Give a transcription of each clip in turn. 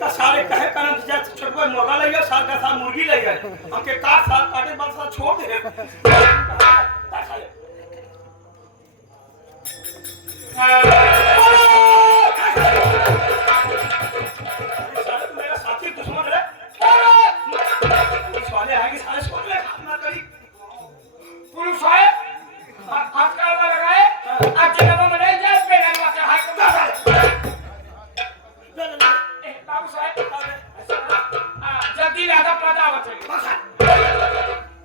का सारे कहे करम से छोटवा मुर्गा ले गया साल का साल मुर्गी ले गए हमके काट साल काटे बाद साल छोड़ दे मेरा साथी दुश्मन है पुलिस वाले आएंगे सारे छोड़ ले ना करी पुलिस आए हाथ का लगाए आज जगह में नहीं जाए पे नहीं मारते हाथ का बाबू साहब जल्दी लादा पता हो चलिए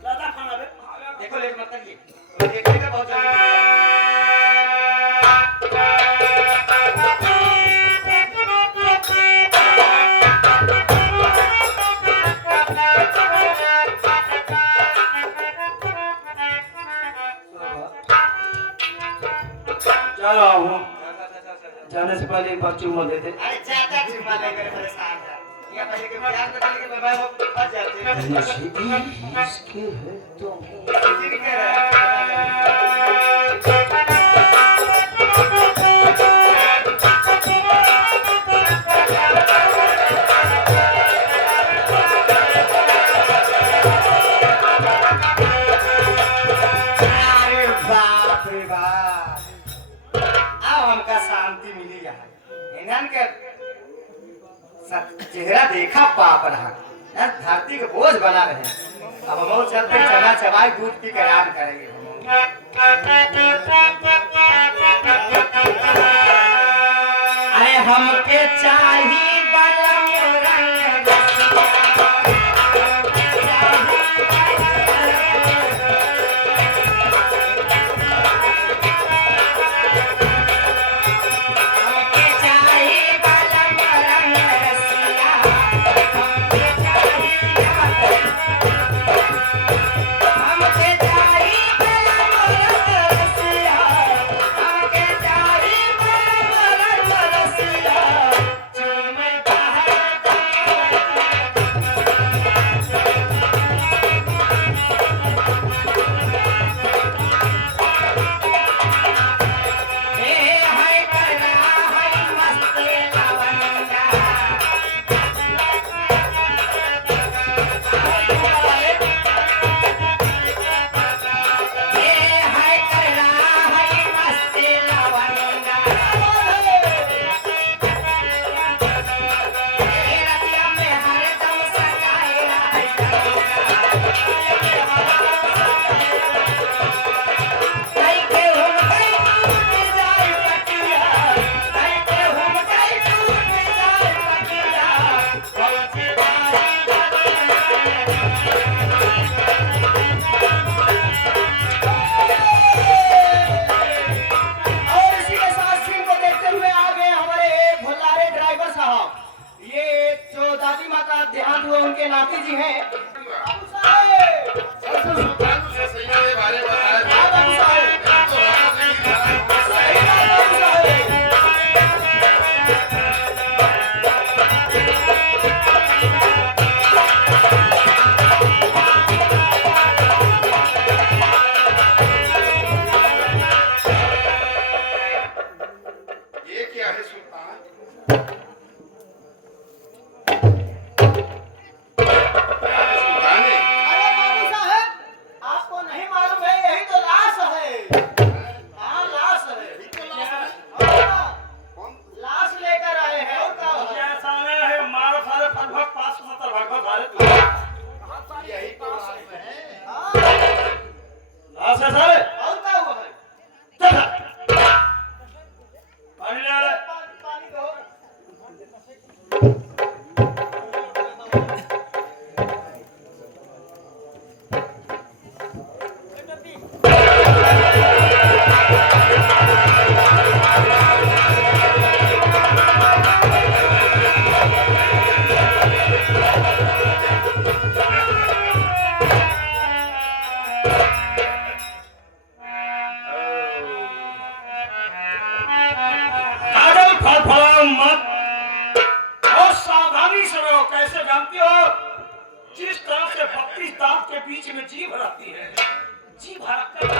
ज्यादा खाना बे देखो लेट मत करिए देखने का बहुत जल्दी जा रहा हूँ जाने से पहले एक बार चुम्मा दे दे अरे ज्यादा चिंता नहीं करे परेशान है ये पहले के प्यार को चले के मैं वो फंस जाते हैं इसके है तो ठीक है चेहरा देखा पाप रहा धरती के बोझ बना रहे अब हम चलते चना चबाई दूध पी के आराम करेंगे अरे हमके चाहिए ध्यान हुआ उनके नाती जी हैं बीच में जीभ रहती है, जीभ हरकत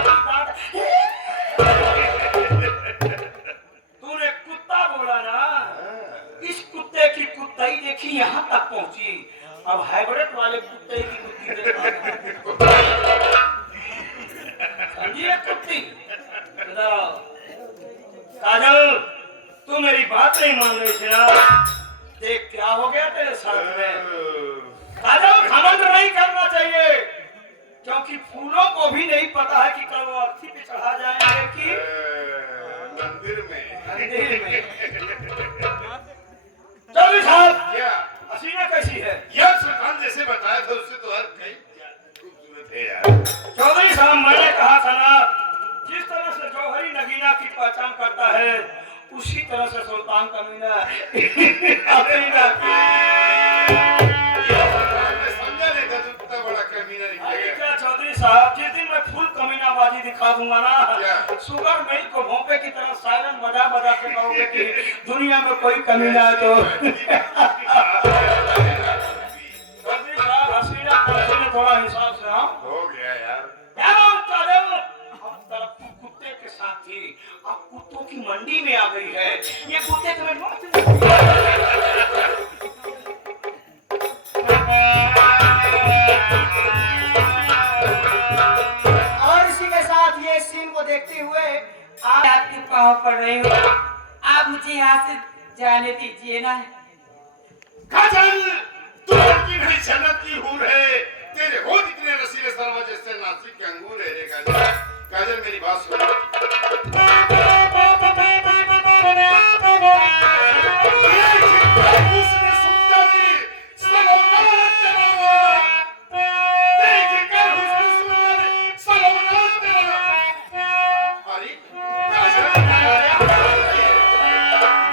तूने कुत्ता बोला ना, कुत्ता ही देखी यहाँ तक पहुंची, अब हाइब्रिड वाले कुत्ते की कुत्ती देखा समझिए कुत्ती। काजल तू मेरी बात नहीं मान रही थी ना, देख क्या हो गया तेरे साथ में। काजल घमंड नहीं करना चाहिए, क्योंकि फूलों को भी नहीं पता है कि कब वो अर्थी पे चढ़ा जाएंगे कि मंदिर में। चौधरी साहब क्या हसीना कैसी है? यार सुल्तान जैसे बताया था उससे तो हर कहीं खूबसूरत है यार। चौधरी साहब मैंने कहा था ना, जिस तरह से जौहरी नगीना की पहचान करता है उसी तरह से सुल्तान कमीना हसीना की। समझा नहीं था तू इतना बड़ा कमीना अरे निकलेगा। क्या चौधरी साहब, जिस दिन मैं फुल कमीनाबाजी दिखा दूंगा ना, क्या? शुगर मिल को भोंपे की तरह सायरन बजा बजा के कहोगे कि दुनिया में कोई कमीना है तो चौधरी साहब हसीना में थोड़ा हिसाब से हाँ हो गया यार। क्या बोलता है वो? हम तरफ कुत्ते के साथ थी, अब कुत्तों की मंडी में आ गई है। ये कुत्ते तुम्हें और इसी के साथ ये सीन को देखते हुए आप आपके पाँव पड़ रही हो, आप मुझे यहाँ से जाने दीजिए ना। काजल तू लड़की नहीं जन्नत की हूर है, तेरे होठ इतने रसीले सरवा जैसे नासिक के अंगूर है रे काजल। काजल मेरी बात सुन। उसने सुंदरी सलोना तेरा, देख कर उसने सुंदरी सलोना तेरा। अरे काजल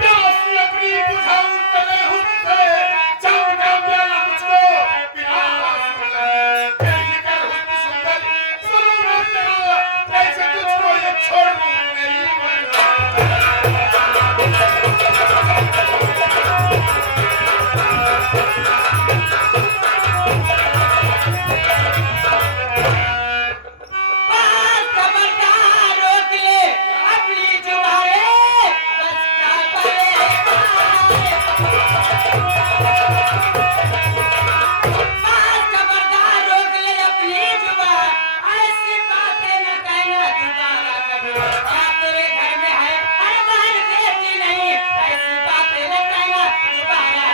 प्यासी अपनी बुझाऊं तेरे हुस्न से, चांद का प्याला मुझको पिला सुंदर। देख कर उसने सुंदरी सलोना तेरा, कैसे तुझको ये छोड़ दूं मेरी बस खबरदार, रोक ले अपनी जुबान, बस क्या करेगा। बस खबरदार, रोक ले अपनी जुबान, ऐसी बातें न कहना दोबारा कभी। हाँ, तेरे घर में है अरमान बेटी नहीं, ऐसी बातें न कहना दोबारा।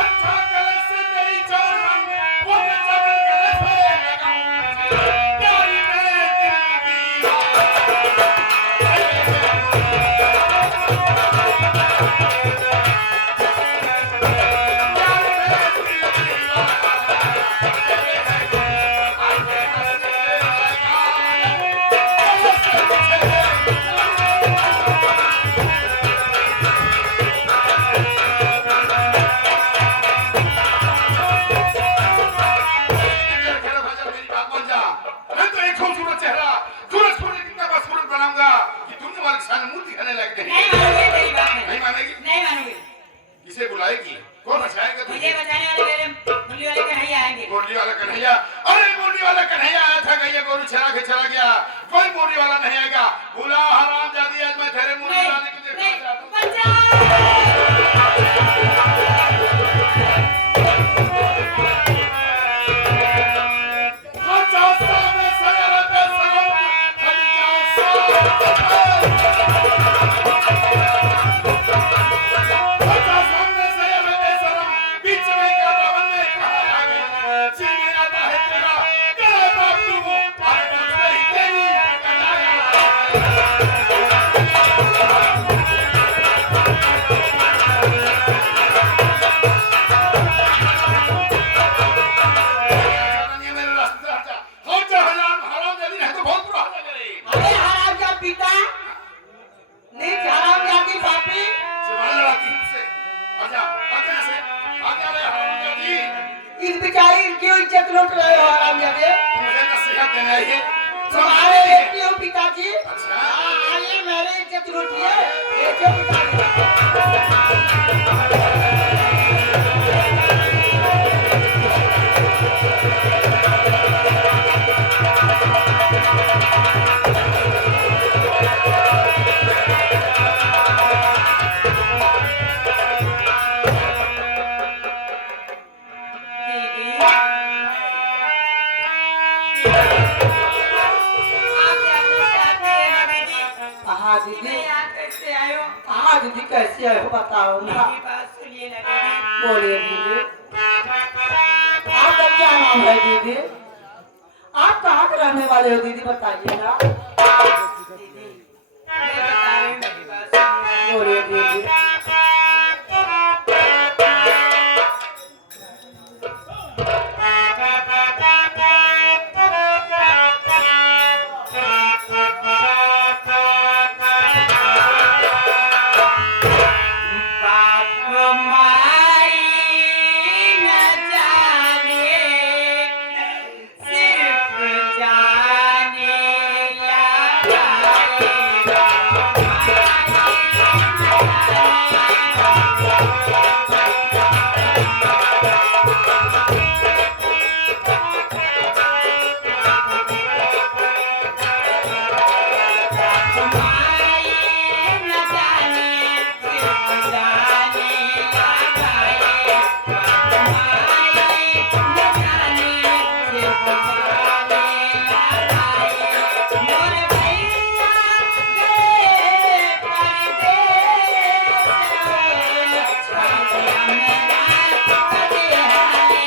अच्छा गले से मेरी जान, वो जबल गले से लगाऊं, प्यारी मेरी नहीं मानूंगी तेरी बात में, नहीं मानेगी? नहीं मानूंगी। किसे बुलाएगी? कौन बचाएगा मुझे तुझे? बचाने वाले मेरे मुरली वाले कन्हैया आएंगे। मुरली वाला कन्हैया, अरे मुरली वाला कन्हैया आया था, गैया गोरू चरा के चला गया, कोई मुरली वाला नहीं आएगा। बुला हरामजादी, आज मैं तेरे मुरली नहीं, वाले की देखना नहीं, चाहता हूं। बचाओ। अच्छा सामने सयारा पे सलाम, खलीजा अच्छा सामने सयारा पे सलाम, बीच में क्या दामन ने कहा आगे, जीने आता है तेरा, तेरा बाप तू हो, और कुछ नहीं तेरी कन्हैया। ये मेरे रास्ते से हट जा, हट जा, हरामजादी नहीं तो बहुत बुरा हो जाएगा रे। अरे हरामजादा पिता, नीच हरामजादी पापी। जवान लड़ाती हूँ उससे, आजा, आजा ऐसे, आजा रे हरामजादी। इस बेचारी की इज्जत लूट रहे हो हरामजादे। मुझे नसीहत देना है ये। तुम्हारे बेटी हो पिताजी। अच्छा। आइए मेरी इज्जत लूटिए, ये क्यों पिताजी। अच्छा दीदी मैं यहाँ कैसे आयो? हाँ दीदी कैसे आए हो बताओ ना। मेरी बात सुनिए ना दीदी। बोलिए दीदी आपका क्या नाम है दीदी? आप कहाँ के रहने वाले हो दीदी बताइए ना। दीदी मैं बता रही हूँ, मेरी बात सुनिए। बोलिए दीदी। बाप माई न जाने, सिर्फ जाने माई न जाने, सिर्फ जाने लगाए। माई न जाने, सिर्फ जाने लगाए। मोर भैया गए परदेस, छाया मेरा कटिहारे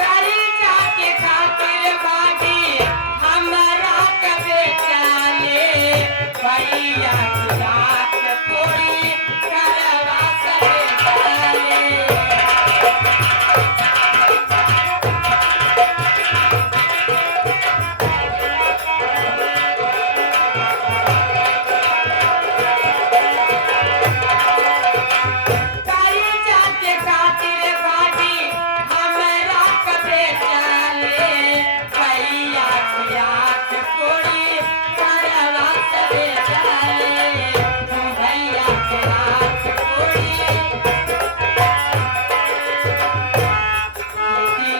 करी जाके खातिर बागी हमरा कबे चाले। भैया की रात पूरी करवा सके चाले। करी जाके खातिर बागी हमरा कबे चाले। भैया की रात पूरी करवा सके चाले। भैया की रात पूरी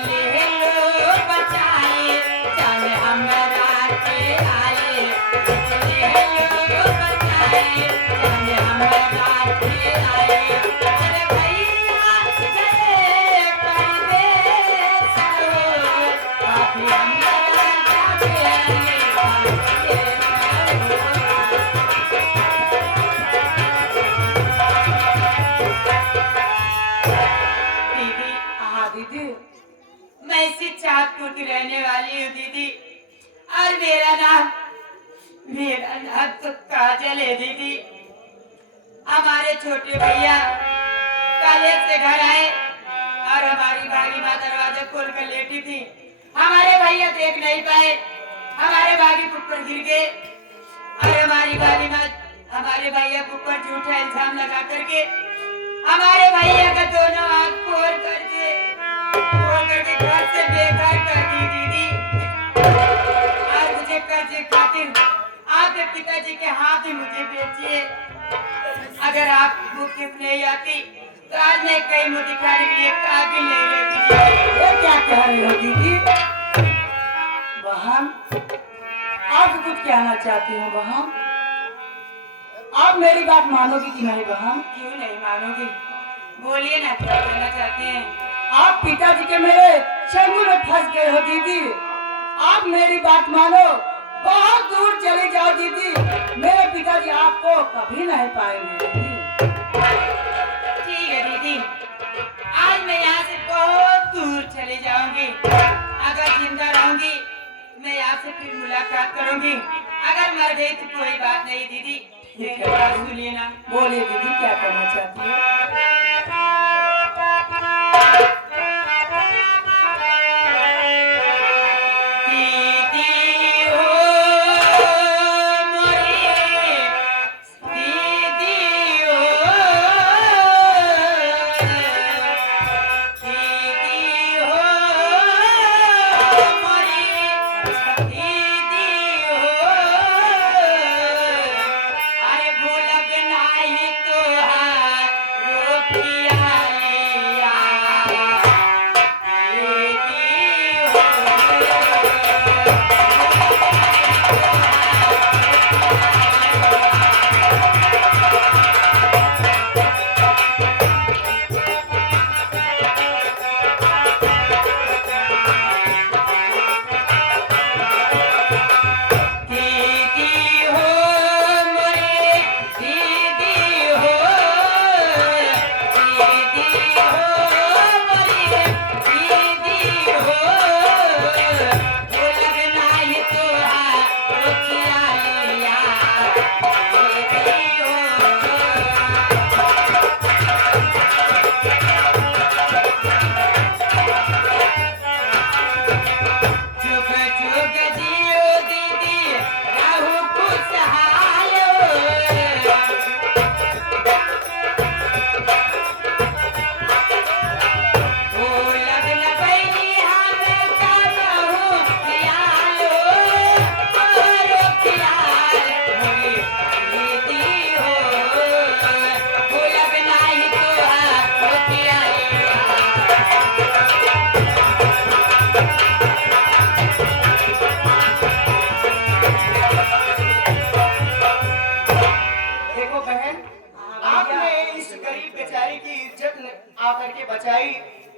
दिल लो बचाए, चाहे हमरा के आए। दिल लो बचाए, चाहे हमरा के आए। अरे भैया गए परदेस, काफी हमरा जाके आए। दीदी हाँ दीदी मैं इसी चाँदपुर की रहने वाली हूँ दीदी। और मेरा नाम तो काजल है दीदी। हमारे छोटे भैया कॉलेज से घर आए और हमारी भागी माँ दरवाजा खोल कर लेटी थी। हमारे भैया देख नहीं पाए, हमारे भागी ऊपर गिर गए और हमारी भागी माँ हमारे भैया के ऊपर झूठा इल्जाम लगा करके हमारे भैया का दोनों आंख फोड़ करके घर से बेघर कर दी दीदी। और मुझे कर्जे खातिर आपके पिताजी के हाथ ही मुझे बेचिए। अगर आप मुफ्त नहीं आती तो आज मैं कहीं मुझे दिखाने के लिए काबिल नहीं रहती। ये क्या कह रही हो दीदी? बहन आप कुछ कहना चाहती हो बहन? आप मेरी बात मानोगी कि नहीं बहन? क्यों नहीं मानोगी? बोलिए ना, क्या कहना चाहते हैं? आप पिताजी के मेरे चंगुल में फंस गए हो दीदी। आप मेरी बात मानो, बहुत दूर चले जाओ दीदी। मेरे पिताजी आपको कभी नहीं पाएंगे दीदी। ठीक है दीदी, आज मैं यहाँ से बहुत दूर चली जाऊंगी। अगर जिंदा रहूंगी मैं आपसे फिर मुलाकात करूंगी। अगर मर गई तो कोई बात नहीं दीदी। मेरी बात सुनिए ना। बोलिए दीदी क्या कहना चाहती हो? दीदी हो मोरी, दीदी हो, दीदी हो मोरी, दीदी हो। अरे भूलब नाही तोहार रूप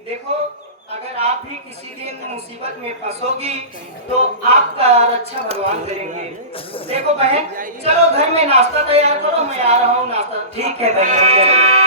देखो, अगर आप भी किसी दिन मुसीबत में फंसोगी तो आपका रक्षा भगवान करेंगे। देखो बहन, चलो घर में नाश्ता तैयार करो, मैं आ रहा हूँ नाश्ता। ठीक है भैया।